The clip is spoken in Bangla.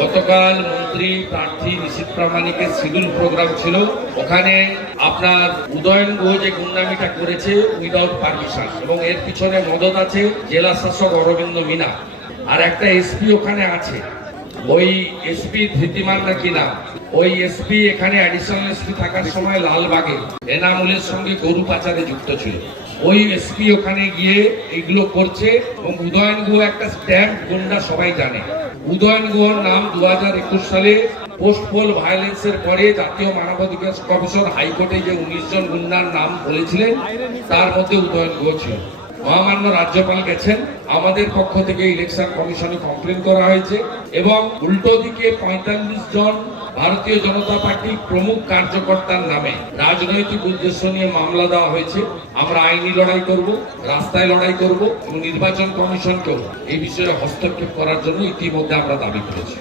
গতকাল মন্ত্রী প্রার্থী নিশীথ প্রামাণিকের শিডিউল প্রোগ্রাম ছিল। ওখানে আপনার উদয়ন গুহ যে গুন্ডামিটা করেছে উইদাউট পারমিশন, এবং এর পিছনে মদত আছে জেলা শাসক অরবিন্দ মিনা, আর একটা এসপি ওখানে আছে। ওই এসপি ধৃতিমান নাকি না, ওই এসপি এখানে অ্যাডিশনাল এসপি থাকার সময় লালবাগে এনামুলের সঙ্গে গরু পাচারে যুক্ত ছিল। ওই এসপি ওখানে গিয়ে এইগুলো করছে, এবং উদয়ন গুহ একটা স্ট্যাম্প গুন্ডা সবাই জানে। উদয়ন গুহর নাম 2021 সালে পোস্ট পোল ভায়োলেন্সের পরে জাতীয় মানবাধিকার কমিশন হাইকোর্টে যে 19 জন গুন্ডার নাম বলেছিলেন তার মধ্যে উদয়ন গুহ ছিল। মহামান্য রাজ্যপাল গেছেন, আমাদের পক্ষ থেকে ইলেকশন কমিশনে কমপ্লেন করা হয়েছে, এবং উল্টো দিকে 45 জন ভারতীয় জনতা পার্টির প্রমুখ কার্যকর্তার নামে রাজনৈতিক উদ্দেশ্য নিয়ে মামলা দেওয়া হয়েছে। আমরা আইনি লড়াই করব, রাস্তায় লড়াই করব, এবং নির্বাচন কমিশনকেও এই বিষয়ে হস্তক্ষেপ করার জন্য ইতিমধ্যে আমরা দাবি করেছি।